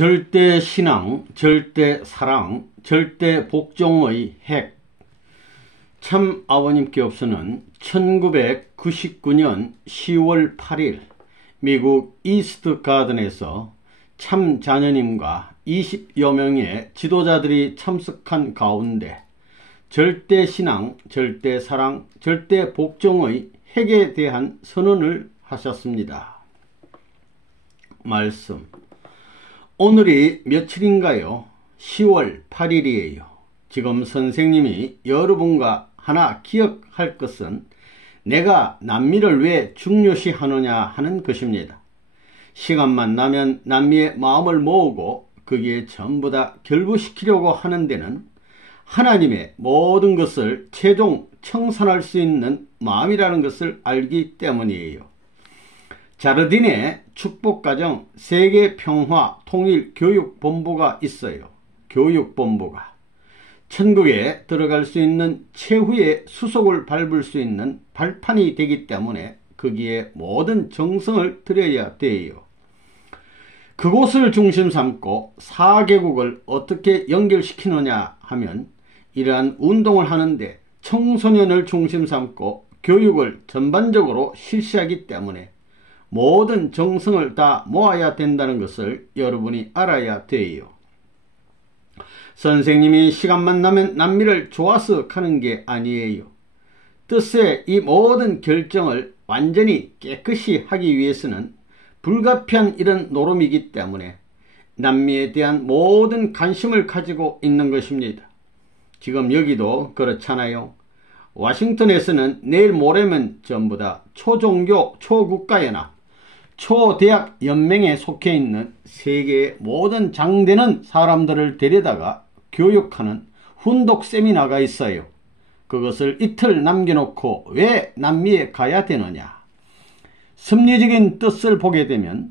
절대 신앙, 절대 사랑, 절대 복종의 핵. 참 아버님께서는 1999년 10월 8일 미국 이스트 가든에서 참 자녀님과 20여 명의 지도자들이 참석한 가운데 절대 신앙, 절대 사랑, 절대 복종의 핵에 대한 선언을 하셨습니다. 말씀. 오늘이 며칠인가요? 10월 8일이에요. 지금 선생님이 여러분과 하나 기억할 것은 내가 남미를 왜 중요시 하느냐 하는 것입니다. 시간만 나면 남미의 마음을 모으고 거기에 전부 다 결부시키려고 하는 데는 하나님의 모든 것을 최종 청산할 수 있는 마음이라는 것을 알기 때문이에요. 자르딘의 축복가정 세계평화통일교육본부가 있어요. 교육본부가 천국에 들어갈 수 있는 최후의 수속을 밟을 수 있는 발판이 되기 때문에 거기에 모든 정성을 들여야 돼요. 그곳을 중심 삼고 4개국을 어떻게 연결시키느냐 하면 이러한 운동을 하는데 청소년을 중심 삼고 교육을 전반적으로 실시하기 때문에 모든 정성을 다 모아야 된다는 것을 여러분이 알아야 돼요. 선생님이 시간만 나면 남미를 좋아서 가는 게 아니에요. 뜻의 이 모든 결정을 완전히 깨끗이 하기 위해서는 불가피한 이런 노름이기 때문에 남미에 대한 모든 관심을 가지고 있는 것입니다. 지금 여기도 그렇잖아요. 워싱턴에서는 내일 모레면 전부 다 초종교, 초국가연합, 초대학 연맹에 속해 있는 세계의 모든 장되는 사람들을 데려다가 교육하는 훈독 세미나가 있어요. 그것을 이틀 남겨놓고 왜 남미에 가야 되느냐? 섭리적인 뜻을 보게 되면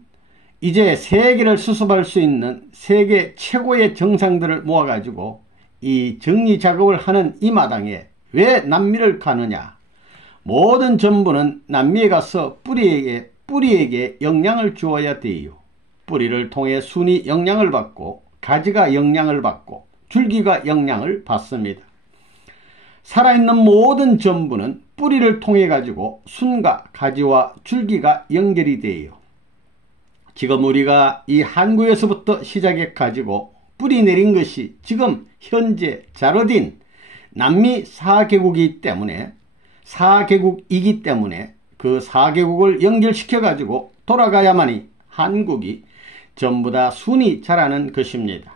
이제 세계를 수습할 수 있는 세계 최고의 정상들을 모아가지고 이 정리 작업을 하는 이 마당에 왜 남미를 가느냐? 모든 전부는 남미에 가서 뿌리에게 영향을 주어야 돼요. 뿌리를 통해 순이 영향을 받고 가지가 영향을 받고 줄기가 영향을 받습니다. 살아있는 모든 전부는 뿌리를 통해 가지고 순과 가지와 줄기가 연결이 돼요. 지금 우리가 이 한국에서부터 시작해 가지고 뿌리 내린 것이 지금 현재 자르딘 남미 4개국이기 때문에 그 4개국을 연결시켜 가지고 돌아가야만이 한국이 전부 다 순이 자라는 것입니다.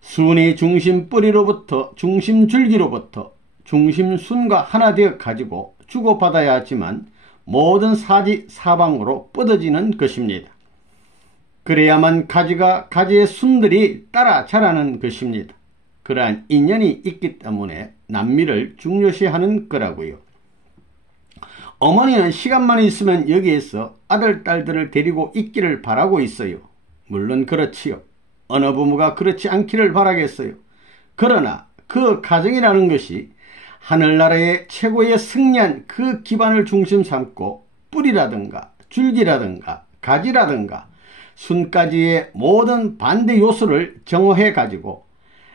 순이 중심 뿌리로부터 중심 줄기로부터 중심 순과 하나 되어 가지고 주고받아야 하지만 모든 사지 사방으로 뻗어지는 것입니다. 그래야만 가지가 가지의 순들이 따라 자라는 것입니다. 그러한 인연이 있기 때문에 남미를 중요시하는 거라고요. 어머니는 시간만 있으면 여기에서 아들, 딸들을 데리고 있기를 바라고 있어요. 물론 그렇지요. 어느 부모가 그렇지 않기를 바라겠어요. 그러나 그 가정이라는 것이 하늘나라의 최고의 승리한 그 기반을 중심 삼고 뿌리라든가 줄기라든가 가지라든가 순까지의 모든 반대 요소를 정화해 가지고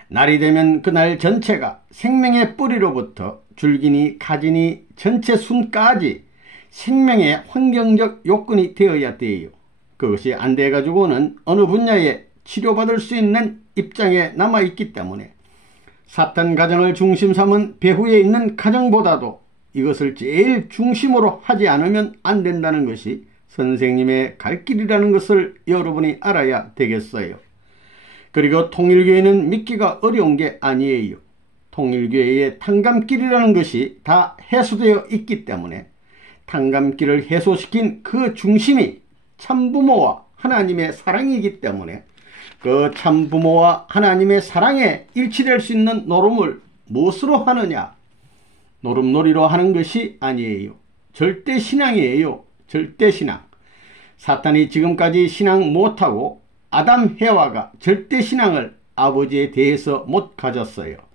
날이 되면 그날 전체가 생명의 뿌리로부터 줄기니 가지니 전체 순까지 생명의 환경적 요건이 되어야 돼요. 그것이 안 돼 가지고는 어느 분야에 치료받을 수 있는 입장에 남아있기 때문에 사탄 가정을 중심 삼은 배후에 있는 가정보다도 이것을 제일 중심으로 하지 않으면 안 된다는 것이 선생님의 갈 길이라는 것을 여러분이 알아야 되겠어요. 그리고 통일교회는 믿기가 어려운 게 아니에요. 통일교회의 탕감길이라는 것이 다 해소되어 있기 때문에 탕감길을 해소시킨 그 중심이 참부모와 하나님의 사랑이기 때문에 그 참부모와 하나님의 사랑에 일치될 수 있는 노름을 무엇으로 하느냐? 노름놀이로 하는 것이 아니에요. 절대 신앙이에요. 절대 신앙. 사탄이 지금까지 신앙 못하고 아담 해와가 절대 신앙을 아버지에 대해서 못 가졌어요.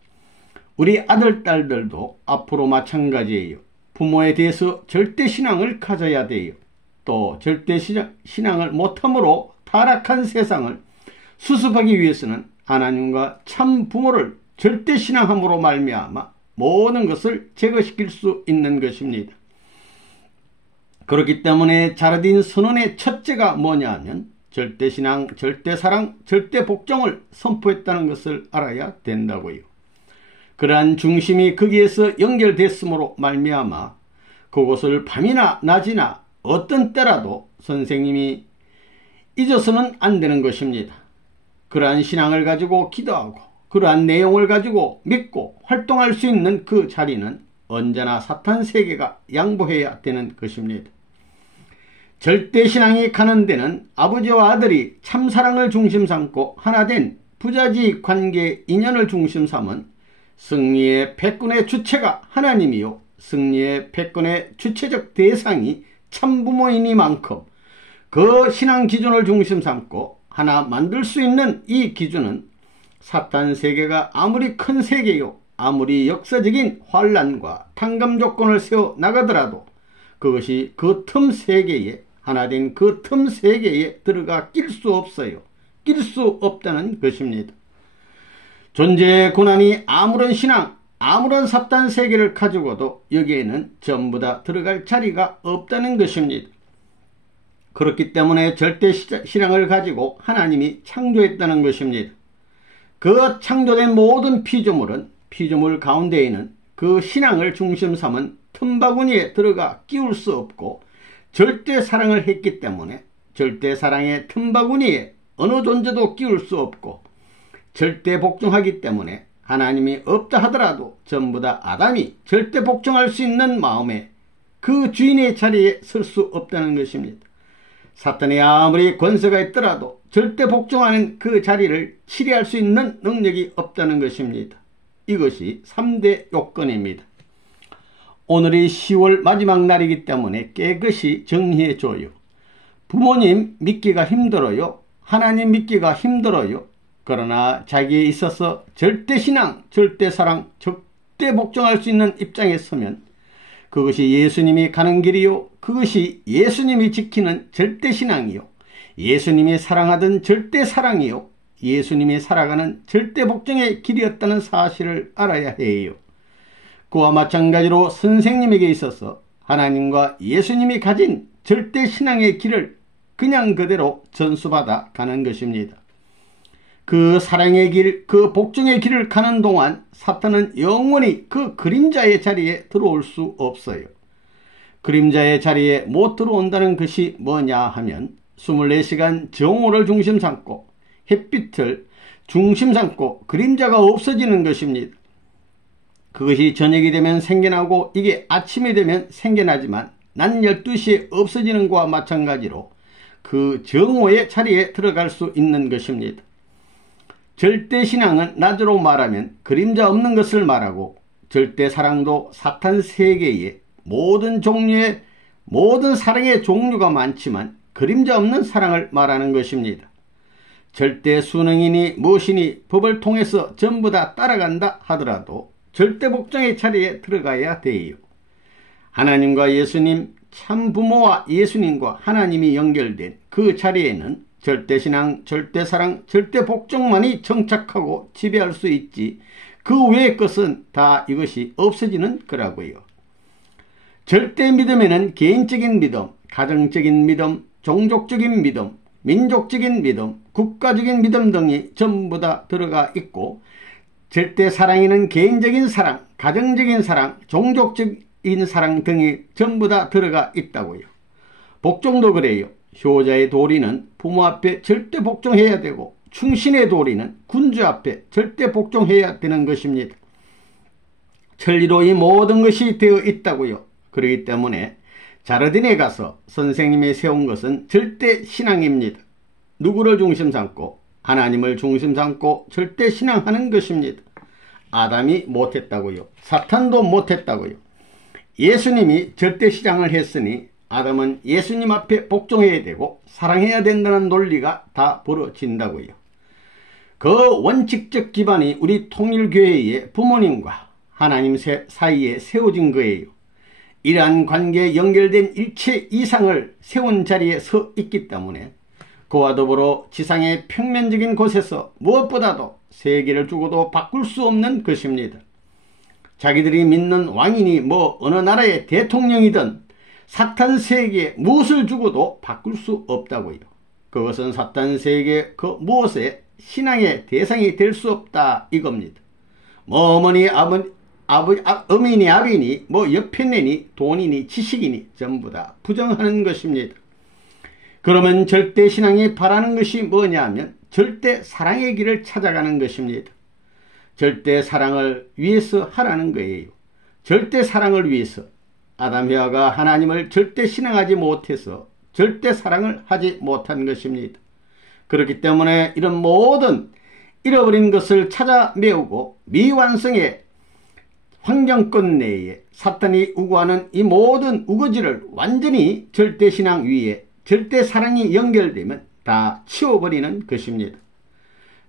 우리 아들, 딸들도 앞으로 마찬가지예요. 부모에 대해서 절대 신앙을 가져야 돼요. 또 절대 신앙을 못함으로 타락한 세상을 수습하기 위해서는 하나님과 참 부모를 절대 신앙함으로 말미암아 모든 것을 제거시킬 수 있는 것입니다. 그렇기 때문에 자라딘 선언의 첫째가 뭐냐 하면 절대신앙, 절대사랑, 절대복종을 선포했다는 것을 알아야 된다고요. 그러한 중심이 거기에서 연결됐으므로 말미암아 그곳을 밤이나 낮이나 어떤 때라도 선생님이 잊어서는 안 되는 것입니다. 그러한 신앙을 가지고 기도하고 그러한 내용을 가지고 믿고 활동할 수 있는 그 자리는 언제나 사탄 세계가 양보해야 되는 것입니다. 절대신앙이 가는 데는 아버지와 아들이 참사랑을 중심 삼고 하나된 부자지 관계 인연을 중심 삼은 승리의 패권의 주체가 하나님이요 승리의 패권의 주체적 대상이 참부모이니만큼 그 신앙 기준을 중심 삼고 하나 만들 수 있는 이 기준은 사탄 세계가 아무리 큰 세계요 아무리 역사적인 환란과 탕감 조건을 세워 나가더라도 그것이 그 틈 세계에 하나된 그 틈 세계에 들어가 낄 수 없어요. 낄 수 없다는 것입니다. 존재의 고난이 아무런 신앙, 아무런 사탄 세계를 가지고도 여기에는 전부 다 들어갈 자리가 없다는 것입니다. 그렇기 때문에 절대 신앙을 가지고 하나님이 창조했다는 것입니다. 그 창조된 모든 피조물은 피조물 가운데에는 그 신앙을 중심 삼은 틈바구니에 들어가 끼울 수 없고 절대 사랑을 했기 때문에 절대 사랑의 틈바구니에 어느 존재도 끼울 수 없고 절대 복종하기 때문에 하나님이 없다 하더라도 전부 다 아담이 절대 복종할 수 있는 마음에 그 주인의 자리에 설 수 없다는 것입니다. 사탄이 아무리 권세가 있더라도 절대 복종하는 그 자리를 치리할 수 있는 능력이 없다는 것입니다. 이것이 3대 요건입니다. 오늘이 10월 마지막 날이기 때문에 깨끗이 정리해줘요. 부모님 믿기가 힘들어요. 하나님 믿기가 힘들어요. 그러나 자기에 있어서 절대신앙, 절대사랑, 절대 복종할 수 있는 입장에 서면 그것이 예수님이 가는 길이요. 그것이 예수님이 지키는 절대신앙이요. 예수님이 사랑하던 절대사랑이요. 예수님이 살아가는 절대복종의 길이었다는 사실을 알아야 해요. 그와 마찬가지로 선생님에게 있어서 하나님과 예수님이 가진 절대신앙의 길을 그냥 그대로 전수받아 가는 것입니다. 그 사랑의 길, 그 복종의 길을 가는 동안 사탄은 영원히 그 그림자의 자리에 들어올 수 없어요. 그림자의 자리에 못 들어온다는 것이 뭐냐 하면 24시간 정오를 중심 삼고 햇빛을 중심 삼고 그림자가 없어지는 것입니다. 그것이 저녁이 되면 생겨나고 이게 아침이 되면 생겨나지만 낮 12시에 없어지는 것과 마찬가지로 그 정오의 자리에 들어갈 수 있는 것입니다. 절대신앙은 낮으로 말하면 그림자 없는 것을 말하고 절대사랑도 사탄 세계에 모든 종류의 모든 사랑의 종류가 많지만 그림자 없는 사랑을 말하는 것입니다. 절대순응이니 무엇이니 법을 통해서 전부 다 따라간다 하더라도 절대복종의 자리에 들어가야 돼요. 하나님과 예수님, 참부모와 예수님과 하나님이 연결된 그 자리에는 절대신앙, 절대사랑, 절대복종만이 정착하고 지배할 수 있지 그 외의 것은 다 이것이 없어지는 거라고요. 절대 믿음에는 개인적인 믿음, 가정적인 믿음, 종족적인 믿음, 민족적인 믿음, 국가적인 믿음 등이 전부 다 들어가 있고 절대 사랑에는 개인적인 사랑, 가정적인 사랑, 종족적인 사랑 등이 전부 다 들어가 있다고요. 복종도 그래요. 효자의 도리는 부모 앞에 절대 복종해야 되고 충신의 도리는 군주 앞에 절대 복종해야 되는 것입니다. 천리로 이 모든 것이 되어 있다고요. 그렇기 때문에 자르딘에 가서 선생님이 세운 것은 절대 신앙입니다. 누구를 중심 삼고 하나님을 중심 삼고 절대 신앙하는 것입니다. 아담이 못했다고요. 사탄도 못했다고요. 예수님이 절대 신앙을 했으니 아담은 예수님 앞에 복종해야 되고 사랑해야 된다는 논리가 다 벌어진다고요. 그 원칙적 기반이 우리 통일교회의 부모님과 하나님 사이에 세워진 거예요. 이러한 관계에 연결된 일체 이상을 세운 자리에 서 있기 때문에 그와 더불어 지상의 평면적인 곳에서 무엇보다도 세계를 주고도 바꿀 수 없는 것입니다. 자기들이 믿는 왕이니 뭐 어느 나라의 대통령이든 사탄 세계에 무엇을 주고도 바꿀 수 없다고요. 그것은 사탄 세계 그 무엇에 신앙의 대상이 될 수 없다 이겁니다. 뭐 어머니 어미니 아비니 뭐 옆편내니 돈이니 지식이니 전부 다 부정하는 것입니다. 그러면 절대 신앙이 바라는 것이 뭐냐면 절대 사랑의 길을 찾아가는 것입니다. 절대 사랑을 위해서 하라는 거예요. 절대 사랑을 위해서 아담 해와가 하나님을 절대 신앙하지 못해서 절대 사랑을 하지 못한 것입니다. 그렇기 때문에 이런 모든 잃어버린 것을 찾아 메우고 미완성의 환경권 내에 사탄이 우구하는 이 모든 우거지를 완전히 절대신앙 위에 절대사랑이 연결되면 다 치워버리는 것입니다.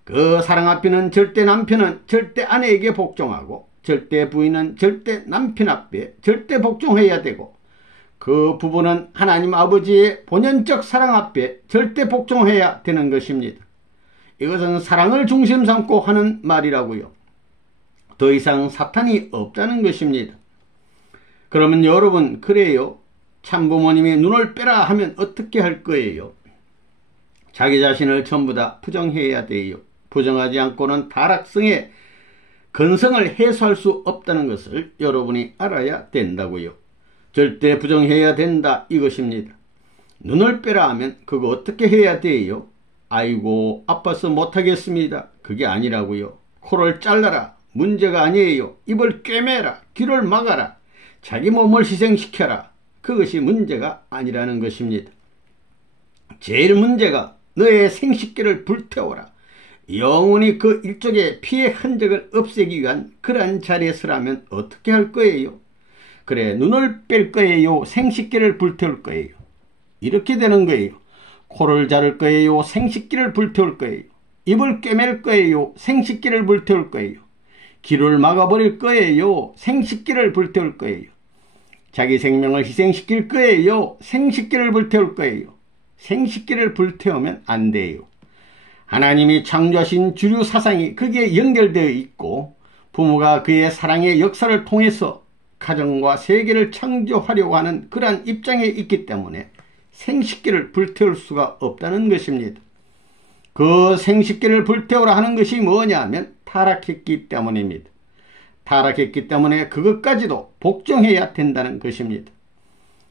그 사랑 앞에는 절대 남편은 절대 아내에게 복종하고 절대 부인은 절대 남편 앞에 절대 복종해야 되고 그 부부는 하나님 아버지의 본연적 사랑 앞에 절대 복종해야 되는 것입니다. 이것은 사랑을 중심 삼고 하는 말이라고요. 더 이상 사탄이 없다는 것입니다. 그러면 여러분 그래요. 참부모님이 눈을 빼라 하면 어떻게 할 거예요? 자기 자신을 전부 다 부정해야 돼요. 부정하지 않고는 타락성의 근성을 해소할 수 없다는 것을 여러분이 알아야 된다고요. 절대 부정해야 된다 이것입니다. 눈을 빼라 하면 그거 어떻게 해야 돼요? 아이고 아파서 못하겠습니다. 그게 아니라고요. 코를 잘라라. 문제가 아니에요. 입을 꿰매라. 귀를 막아라. 자기 몸을 희생시켜라. 그것이 문제가 아니라는 것입니다. 제일 문제가 너의 생식기를 불태워라. 영원히 그 일족의 피의 흔적을 없애기 위한 그러한 자리에 서라면 어떻게 할 거예요? 그래 눈을 뺄 거예요? 생식기를 불태울 거예요? 이렇게 되는 거예요. 코를 자를 거예요? 생식기를 불태울 거예요? 입을 꿰맬 거예요? 생식기를 불태울 거예요? 귀를 막아버릴 거예요? 생식기를 불태울 거예요? 자기 생명을 희생시킬 거예요? 생식기를 불태울 거예요? 생식기를 불태우면 안 돼요. 하나님이 창조하신 주류 사상이 거기에 연결되어 있고 부모가 그의 사랑의 역사를 통해서 가정과 세계를 창조하려고 하는 그러한 입장에 있기 때문에 생식기를 불태울 수가 없다는 것입니다. 그 생식기를 불태우라 하는 것이 뭐냐면 타락했기 때문입니다. 타락했기 때문에 그것까지도 복종해야 된다는 것입니다.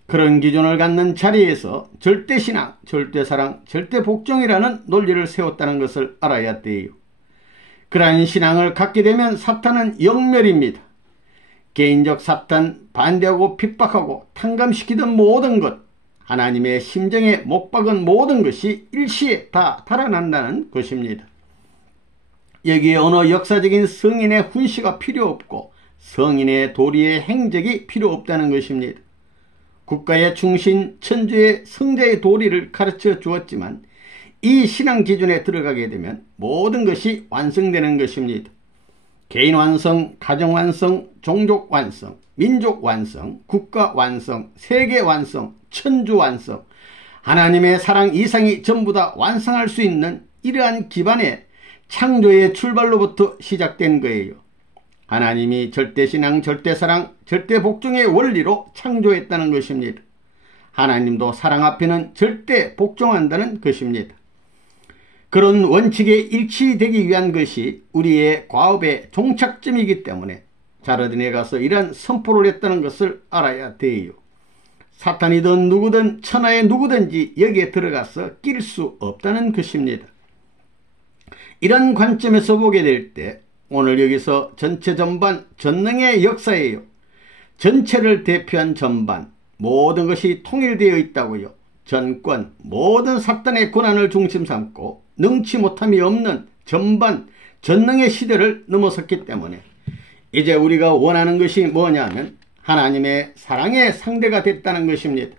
그런 기준을 갖는 자리에서 절대신앙, 절대사랑, 절대복종이라는 논리를 세웠다는 것을 알아야 돼요. 그러한 신앙을 갖게 되면 사탄은 영멸입니다. 개인적 사탄, 반대하고 핍박하고 탕감시키던 모든 것, 하나님의 심정에 못 박은 모든 것이 일시에 다 달아난다는 것입니다. 여기에 어느 역사적인 성인의 훈시가 필요 없고 성인의 도리의 행적이 필요 없다는 것입니다. 국가의 충신, 천주의 성자의 도리를 가르쳐 주었지만 이 신앙 기준에 들어가게 되면 모든 것이 완성되는 것입니다. 개인 완성, 가정 완성, 종족 완성, 민족 완성, 국가 완성, 세계 완성, 천주 완성, 하나님의 사랑 이상이 전부 다 완성할 수 있는 이러한 기반의 창조의 출발로부터 시작된 거예요. 하나님이 절대신앙, 절대사랑, 절대복종의 원리로 창조했다는 것입니다. 하나님도 사랑 앞에는 절대 복종한다는 것입니다. 그런 원칙에 일치되기 위한 것이 우리의 과업의 종착점이기 때문에 자르딘에 가서 이러한 선포를 했다는 것을 알아야 돼요. 사탄이든 누구든 천하의 누구든지 여기에 들어가서 낄 수 없다는 것입니다. 이런 관점에서 보게 될 때 오늘 여기서 전체 전반 전능의 역사예요. 전체를 대표한 전반 모든 것이 통일되어 있다고요. 전권 모든 사탄의 권한을 중심 삼고 능치 못함이 없는 전반 전능의 시대를 넘어섰기 때문에 이제 우리가 원하는 것이 뭐냐면 하나님의 사랑의 상대가 됐다는 것입니다.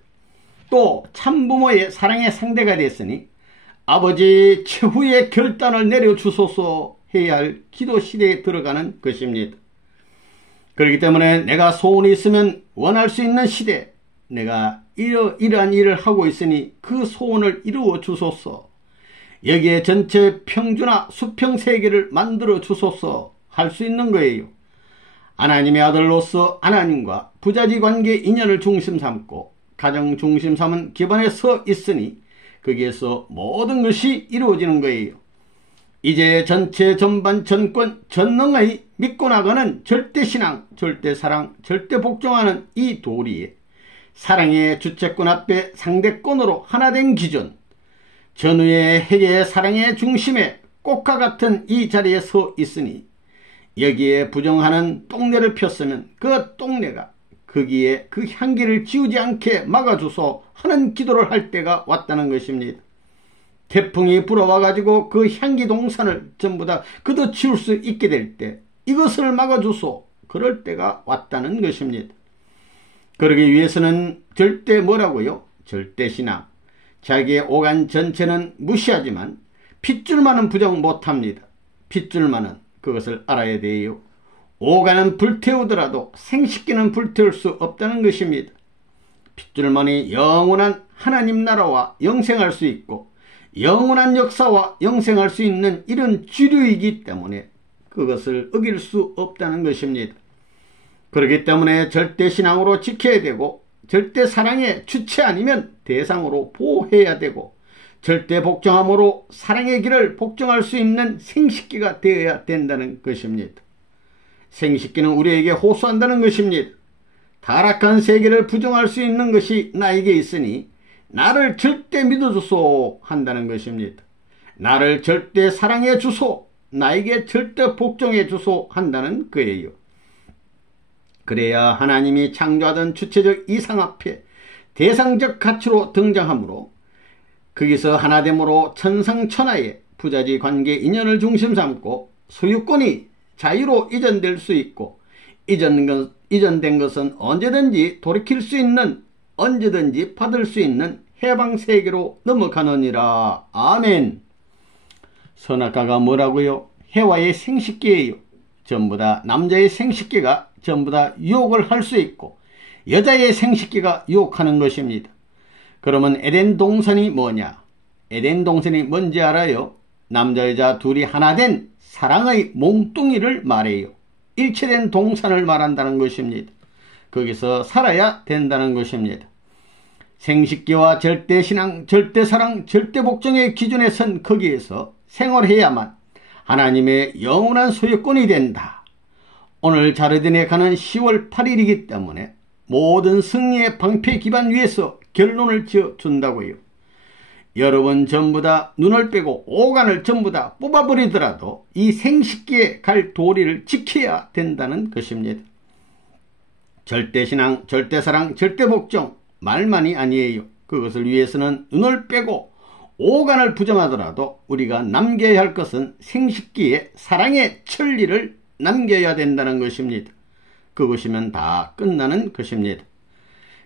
또 참부모의 사랑의 상대가 됐으니 아버지 최후의 결단을 내려주소서 해야 할 기도 시대에 들어가는 것입니다. 그렇기 때문에 내가 소원이 있으면 원할 수 있는 시대, 내가 이러한 일을 하고 있으니 그 소원을 이루어 주소서, 여기에 전체 평준화 수평 세계를 만들어 주소서 할 수 있는 거예요. 하나님의 아들로서 하나님과 부자지 관계 인연을 중심 삼고 가정 중심 삼은 기반에 서 있으니 거기에서 모든 것이 이루어지는 거예요. 이제 전체 전반 전권 전능의 믿고 나가는 절대신앙, 절대사랑, 절대복종하는 이 도리에 사랑의 주체권 앞에 상대권으로 하나 된 기준, 전후의 회개의 사랑의 중심에 꽃과 같은 이 자리에 서 있으니 여기에 부정하는 똥내를 폈으면 그 똥내가 거기에 그 향기를 지우지 않게 막아주소 하는 기도를 할 때가 왔다는 것입니다. 태풍이 불어와가지고 그 향기 동산을 전부 다 걷어 치울 수 있게 될 때 이것을 막아주소 그럴 때가 왔다는 것입니다. 그러기 위해서는 절대 뭐라고요? 절대신앙. 자기의 오간 전체는 무시하지만 핏줄만은 부정 못합니다. 핏줄만은 그것을 알아야 돼요. 오간은 불태우더라도 생식기는 불태울 수 없다는 것입니다. 핏줄만이 영원한 하나님 나라와 영생할 수 있고 영원한 역사와 영생할 수 있는 이런 주류이기 때문에 그것을 어길 수 없다는 것입니다. 그렇기 때문에 절대신앙으로 지켜야 되고 절대사랑의 주체 아니면 대상으로 보호해야 되고 절대복종함으로 사랑의 길을 복종할 수 있는 생식기가 되어야 된다는 것입니다. 생식기는 우리에게 호소한다는 것입니다. 타락한 세계를 부정할 수 있는 것이 나에게 있으니 나를 절대 믿어주소 한다는 것입니다. 나를 절대 사랑해 주소, 나에게 절대 복종해 주소 한다는 거예요. 그래야 하나님이 창조하던 주체적 이상 앞에 대상적 가치로 등장하므로 거기서 하나됨으로 천상천하의 부자지 관계 인연을 중심 삼고 소유권이 자유로 이전될 수 있고 이전된 것은 언제든지 돌이킬 수 있는 언제든지 받을 수 있는 해방세계로 넘어가느니라. 아멘. 선악과가 뭐라고요? 해와의 생식기예요. 전부 다 남자의 생식기가 전부 다 유혹을 할 수 있고 여자의 생식기가 유혹하는 것입니다. 그러면 에덴 동산이 뭐냐? 에덴 동산이 뭔지 알아요? 남자 여자 둘이 하나 된 사랑의 몽뚱이를 말해요. 일체된 동산을 말한다는 것입니다. 거기서 살아야 된다는 것입니다. 생식기와 절대신앙, 절대사랑, 절대복종의 기준에 선 거기에서 생활해야만 하나님의 영원한 소유권이 된다. 오늘 자르딘에 가는 10월 8일이기 때문에 모든 승리의 방패 기반 위에서 결론을 지어준다고요. 여러분 전부 다 눈을 빼고 오간을 전부 다 뽑아버리더라도 이 생식기에 갈 도리를 지켜야 된다는 것입니다. 절대신앙, 절대사랑, 절대복종 말만이 아니에요. 그것을 위해서는 눈을 빼고 오간을 부정하더라도 우리가 남겨야 할 것은 생식기에 사랑의 천리를 남겨야 된다는 것입니다. 그것이면 다 끝나는 것입니다.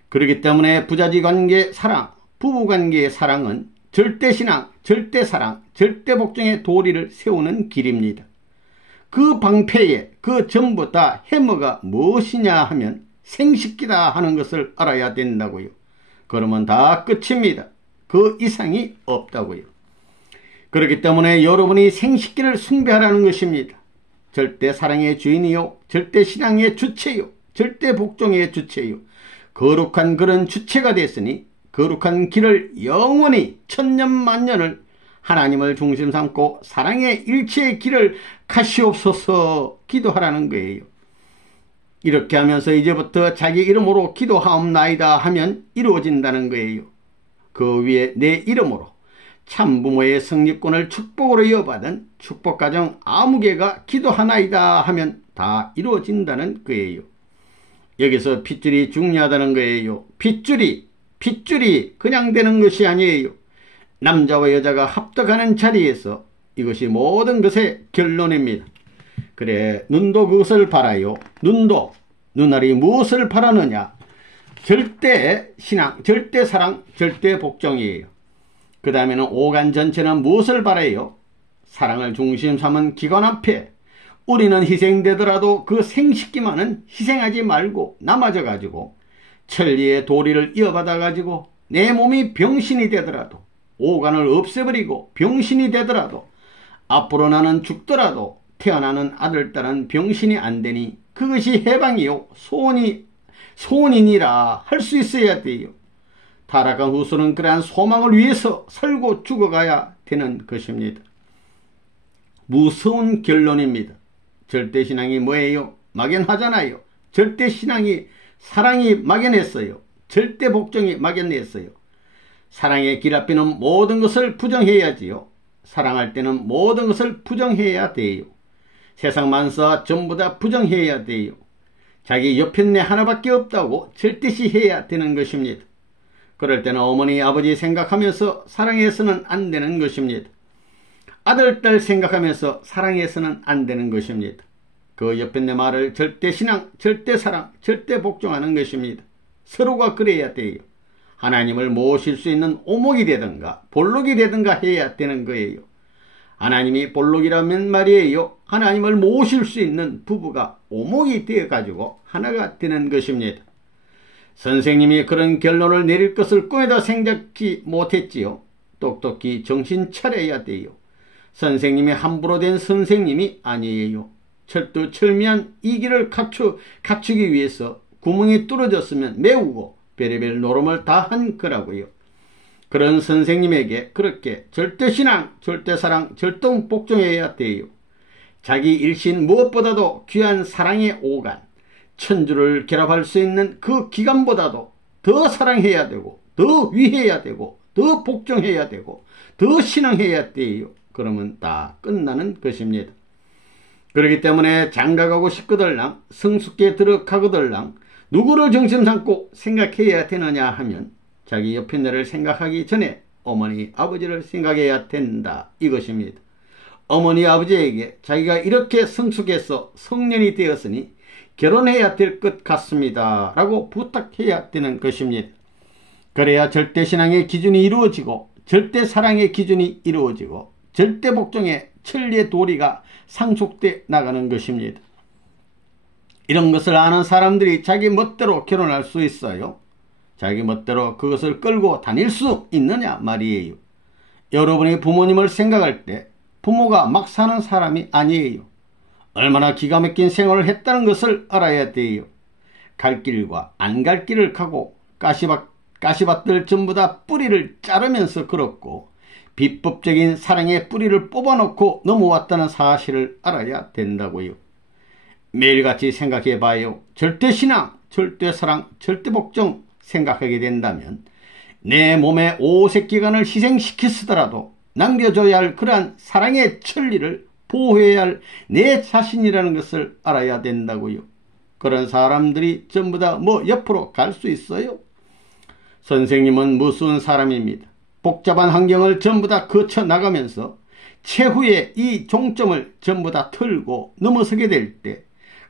그렇기 때문에 부자지 관계 사랑, 부부관계의 사랑은 절대신앙, 절대사랑, 절대복종의 도리를 세우는 길입니다. 그 방패에 그 전부 다 해머가 무엇이냐 하면 생식기다 하는 것을 알아야 된다고요. 그러면 다 끝입니다. 그 이상이 없다고요. 그렇기 때문에 여러분이 생식기를 숭배하라는 것입니다. 절대 사랑의 주인이요, 절대 신앙의 주체요, 절대 복종의 주체요. 거룩한 그런 주체가 됐으니 거룩한 길을 영원히 천년만년을 하나님을 중심 삼고 사랑의 일체의 길을 가시옵소서 기도하라는 거예요. 이렇게 하면서 이제부터 자기 이름으로 기도하옵나이다 하면 이루어진다는 거예요. 그 위에 내 이름으로 참부모의 성립권을 축복으로 이어받은 축복가정 아무개가 기도하나이다 하면 다 이루어진다는 거예요. 여기서 핏줄이 중요하다는 거예요. 핏줄이 그냥 되는 것이 아니에요. 남자와 여자가 합덕하는 자리에서 이것이 모든 것의 결론입니다. 그래, 눈도 그것을 바라요. 눈도, 눈알이 무엇을 바라느냐? 절대 신앙, 절대 사랑, 절대 복종이에요. 그 다음에는 오간 전체는 무엇을 바라요? 사랑을 중심 삼은 기관 앞에 우리는 희생되더라도 그 생식기만은 희생하지 말고 남아져 가지고 천리의 도리를 이어받아 가지고 내 몸이 병신이 되더라도 오간을 없애버리고 병신이 되더라도 앞으로 나는 죽더라도 태어나는 아들, 딸은 병신이 안 되니 그것이 해방이요 소원이니라 할 수 있어야 돼요. 타락한 후손은 그러한 소망을 위해서 살고 죽어가야 되는 것입니다. 무서운 결론입니다. 절대신앙이 뭐예요? 막연하잖아요. 절대신앙이 사랑이 막연했어요. 절대복종이 막연했어요. 사랑의 길 앞에는 모든 것을 부정해야지요. 사랑할 때는 모든 것을 부정해야 돼요. 세상 만사 전부 다 부정해야 돼요. 자기 옆편내 하나밖에 없다고 절대시해야 되는 것입니다. 그럴 때는 어머니 아버지 생각하면서 사랑해서는 안 되는 것입니다. 아들 딸 생각하면서 사랑해서는 안 되는 것입니다. 그 옆편내 말을 절대신앙 절대사랑 절대복종하는 것입니다. 서로가 그래야 돼요. 하나님을 모실 수 있는 오목이 되든가 볼록이 되든가 해야 되는 거예요. 하나님이 볼록이라면 말이에요. 하나님을 모실 수 있는 부부가 오목이 되어가지고 하나가 되는 것입니다. 선생님이 그런 결론을 내릴 것을 꿈에도 생각지 못했지요. 똑똑히 정신 차려야 돼요. 선생님이 함부로 된 선생님이 아니에요. 철두철미한 이 길을 갖추기 위해서 구멍이 뚫어졌으면 메우고 별의별 노름을 다 한 거라고요. 그런 선생님에게 그렇게 절대신앙, 절대사랑, 절대복종해야 돼요. 자기 일신 무엇보다도 귀한 사랑의 오간, 천주를 결합할 수 있는 그 기간보다도 더 사랑해야 되고 더 위해야 되고 더 복종해야 되고 더 신앙해야 돼요. 그러면 다 끝나는 것입니다. 그렇기 때문에 장가가고 싶거들랑 성숙계 들어가거들랑 누구를 정심 삼고 생각해야 되느냐 하면 자기 옆편네를 생각하기 전에 어머니 아버지를 생각해야 된다 이것입니다. 어머니 아버지에게 자기가 이렇게 성숙해서 성년이 되었으니 결혼해야 될 것 같습니다 라고 부탁해야 되는 것입니다. 그래야 절대신앙의 기준이 이루어지고 절대사랑의 기준이 이루어지고 절대복종의 천리의 도리가 상속돼 나가는 것입니다. 이런 것을 아는 사람들이 자기 멋대로 결혼할 수 있어요. 자기 멋대로 그것을 끌고 다닐 수 있느냐 말이에요. 여러분이 부모님을 생각할 때 부모가 막 사는 사람이 아니에요. 얼마나 기가 막힌 생활을 했다는 것을 알아야 돼요. 갈 길과 안 갈 길을 가고 가시밭들 전부 다 뿌리를 자르면서 걸었고 비법적인 사랑의 뿌리를 뽑아놓고 넘어왔다는 사실을 알아야 된다고요. 매일같이 생각해 봐요. 절대신앙, 절대사랑, 절대복종 생각하게 된다면 내 몸의 오색기관을 희생시키시더라도 남겨줘야 할 그러한 사랑의 천리를 보호해야 할 내 자신이라는 것을 알아야 된다고요. 그런 사람들이 전부 다 옆으로 갈 수 있어요? 선생님은 무서운 사람입니다. 복잡한 환경을 전부 다 거쳐 나가면서 최후의 이 종점을 전부 다 틀고 넘어서게 될 때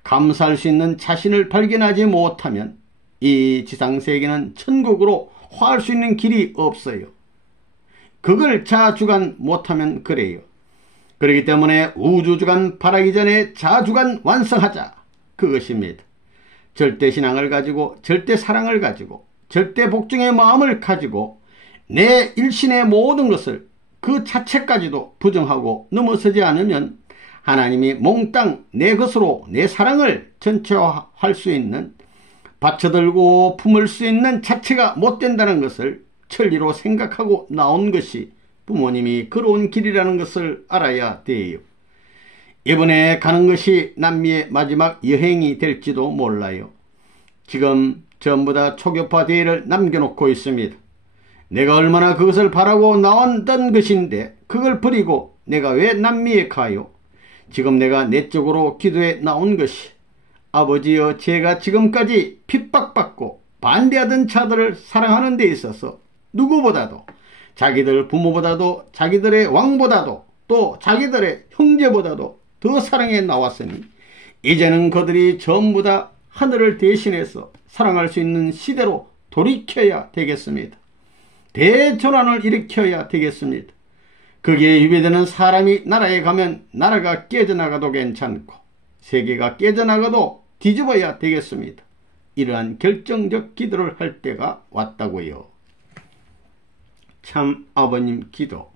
감사할 수 있는 자신을 발견하지 못하면 이 지상세계는 천국으로 화할 수 있는 길이 없어요. 그걸 자주간 못하면 그래요. 그렇기 때문에 우주주간 바라기 전에 자주간 완성하자. 그것입니다. 절대신앙을 가지고 절대사랑을 가지고 절대복종의 마음을 가지고 내 일신의 모든 것을 그 자체까지도 부정하고 넘어서지 않으면 하나님이 몽땅 내 것으로 내 사랑을 전체화할 수 있는 받쳐들고 품을 수 있는 자체가 못 된다는 것을 천리로 생각하고 나온 것이 부모님이 걸어온 길이라는 것을 알아야 돼요. 이번에 가는 것이 남미의 마지막 여행이 될지도 몰라요. 지금 전부 다 초교파 대회를 남겨놓고 있습니다. 내가 얼마나 그것을 바라고 나왔던 것인데 그걸 버리고 내가 왜 남미에 가요? 지금 내가 내적으로 기도해 나온 것이 아버지여 제가 지금까지 핍박받고 반대하던 자들을 사랑하는 데 있어서 누구보다도 자기들 부모보다도 자기들의 왕보다도 또 자기들의 형제보다도 더 사랑해 나왔으니 이제는 그들이 전부 다 하늘을 대신해서 사랑할 수 있는 시대로 돌이켜야 되겠습니다. 대전환을 일으켜야 되겠습니다. 거기에 유배되는 사람이 나라에 가면 나라가 깨져나가도 괜찮고 세계가 깨져나가도 뒤집어야 되겠습니다. 이러한 결정적 기도를 할 때가 왔다고요. 참 아버님 기도.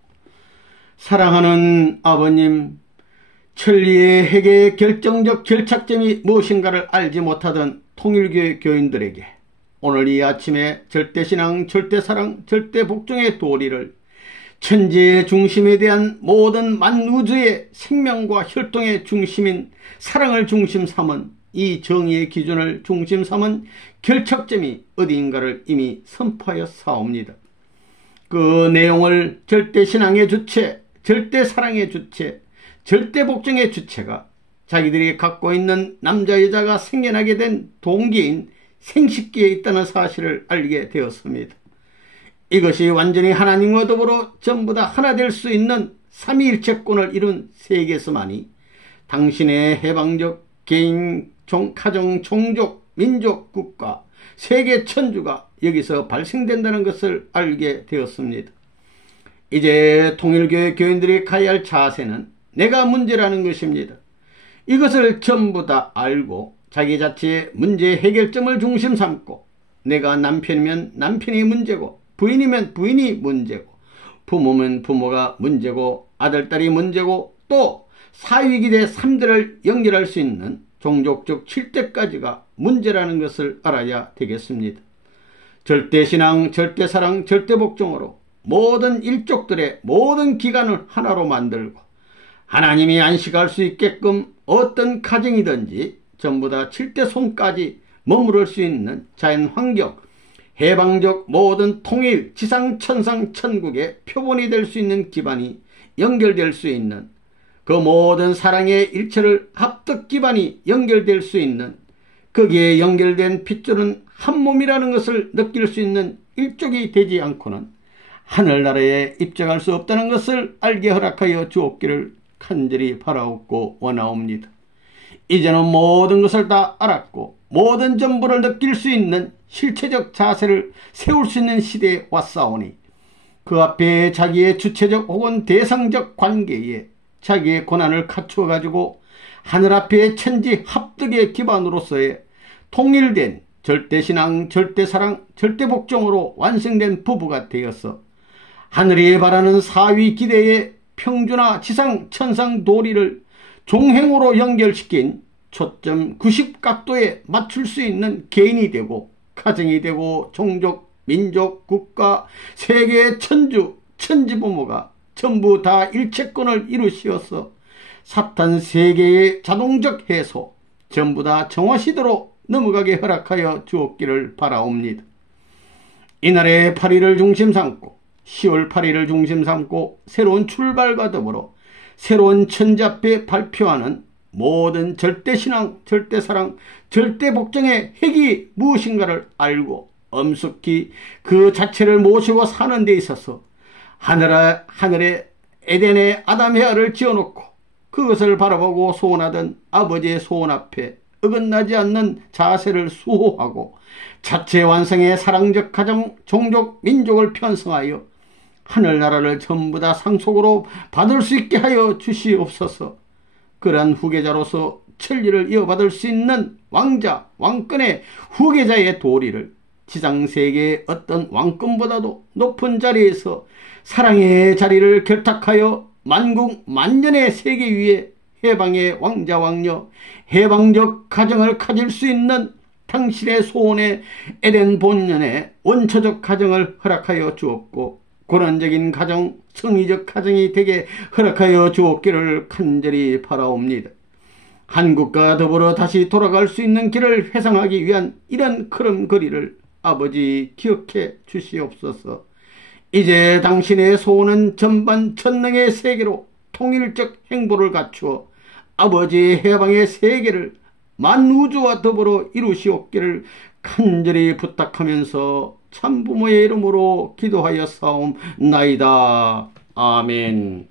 사랑하는 아버님, 천리의 회개의 결정적 결착점이 무엇인가를 알지 못하던 통일교회 교인들에게 오늘 이 아침에 절대신앙, 절대사랑, 절대복종의 도리를 천지의 중심에 대한 모든 만우주의 생명과 혈통의 중심인 사랑을 중심 삼은 이 정의의 기준을 중심 삼은 결착점이 어디인가를 이미 선포하여 사옵니다. 그 내용을 절대신앙의 주체, 절대사랑의 주체, 절대복종의 주체가 자기들이 갖고 있는 남자 여자가 생겨나게 된 동기인 생식기에 있다는 사실을 알게 되었습니다. 이것이 완전히 하나님과 더불어 전부 다 하나 될 수 있는 삼위일체권을 이룬 세계에서만이 당신의 해방적 개인, 가정, 종족, 민족, 국가, 세계 천주가 여기서 발생된다는 것을 알게 되었습니다. 이제 통일교회 교인들이 가야 할 자세는 내가 문제라는 것입니다. 이것을 전부 다 알고 자기 자체의 문제 해결점을 중심 삼고 내가 남편이면 남편이 문제고 부인이면 부인이 문제고 부모면 부모가 문제고 아들딸이 문제고 또 사위기대 3대를 연결할 수 있는 종족적 7대까지가 문제라는 것을 알아야 되겠습니다. 절대신앙, 절대사랑, 절대복종으로 모든 일족들의 모든 기관을 하나로 만들고 하나님이 안식할 수 있게끔 어떤 가정이든지 전부 다 7대 손까지 머무를 수 있는 자연환경, 해방적 모든 통일, 지상, 천상, 천국의 표본이 될 수 있는 기반이 연결될 수 있는 그 모든 사랑의 일체를 합득 기반이 연결될 수 있는 거기에 연결된 핏줄은 한 몸이라는 것을 느낄 수 있는 일족이 되지 않고는 하늘나라에 입장할 수 없다는 것을 알게 허락하여 주옵기를 간절히 바라옵고 원하옵니다. 이제는 모든 것을 다 알았고 모든 전부를 느낄 수 있는 실체적 자세를 세울 수 있는 시대에 왔사오니 그 앞에 자기의 주체적 혹은 대상적 관계에 자기의 고난을 갖추어 가지고 하늘 앞에 천지 합득의 기반으로서의 통일된 절대신앙, 절대사랑, 절대복종으로 완성된 부부가 되어서 하늘이 바라는 사위 기대의 평준화 지상 천상 도리를 종행으로 연결시킨 초점 90각도에 맞출 수 있는 개인이 되고 가정이 되고 종족, 민족, 국가, 세계 천주, 천지부모가 전부 다 일체권을 이루시어서 사탄 세계의 자동적 해소 전부 다 정화시대로 넘어가게 허락하여 주옵기를 바라옵니다. 이날의 8일을 중심 삼고 10월 8일을 중심 삼고 새로운 출발과 더불어 새로운 천지 앞에 발표하는 모든 절대신앙, 절대사랑, 절대복종의 핵이 무엇인가를 알고 엄숙히 그 자체를 모시고 사는 데 있어서 하늘에 에덴의 아담헤아를 지어놓고 그것을 바라보고 소원하던 아버지의 소원 앞에 어긋나지 않는 자세를 수호하고 자체 완성의 사랑적 가정, 종족, 민족을 편성하여 하늘나라를 전부 다 상속으로 받을 수 있게 하여 주시옵소서. 그러한 후계자로서 천리를 이어받을 수 있는 왕자, 왕권의 후계자의 도리를 지상세계의 어떤 왕권보다도 높은 자리에서 사랑의 자리를 결탁하여 만국 만년의 세계 위에 해방의 왕자 왕녀, 해방적 가정을 가질 수 있는 당신의 소원의 에덴 본연의 원초적 가정을 허락하여 주옵고 고난적인 가정, 성의적 가정이 되게 허락하여 주옵기를 간절히 바라옵니다. 한국과 더불어 다시 돌아갈 수 있는 길을 회상하기 위한 이런 걸음걸이를 아버지 기억해 주시옵소서. 이제 당신의 소원은 전반 천능의 세계로 통일적 행보를 갖추어 아버지의 해방의 세계를 만우주와 더불어 이루시옵기를 간절히 부탁하면서 참부모의 이름으로 기도하여 사옵나이다. 아멘.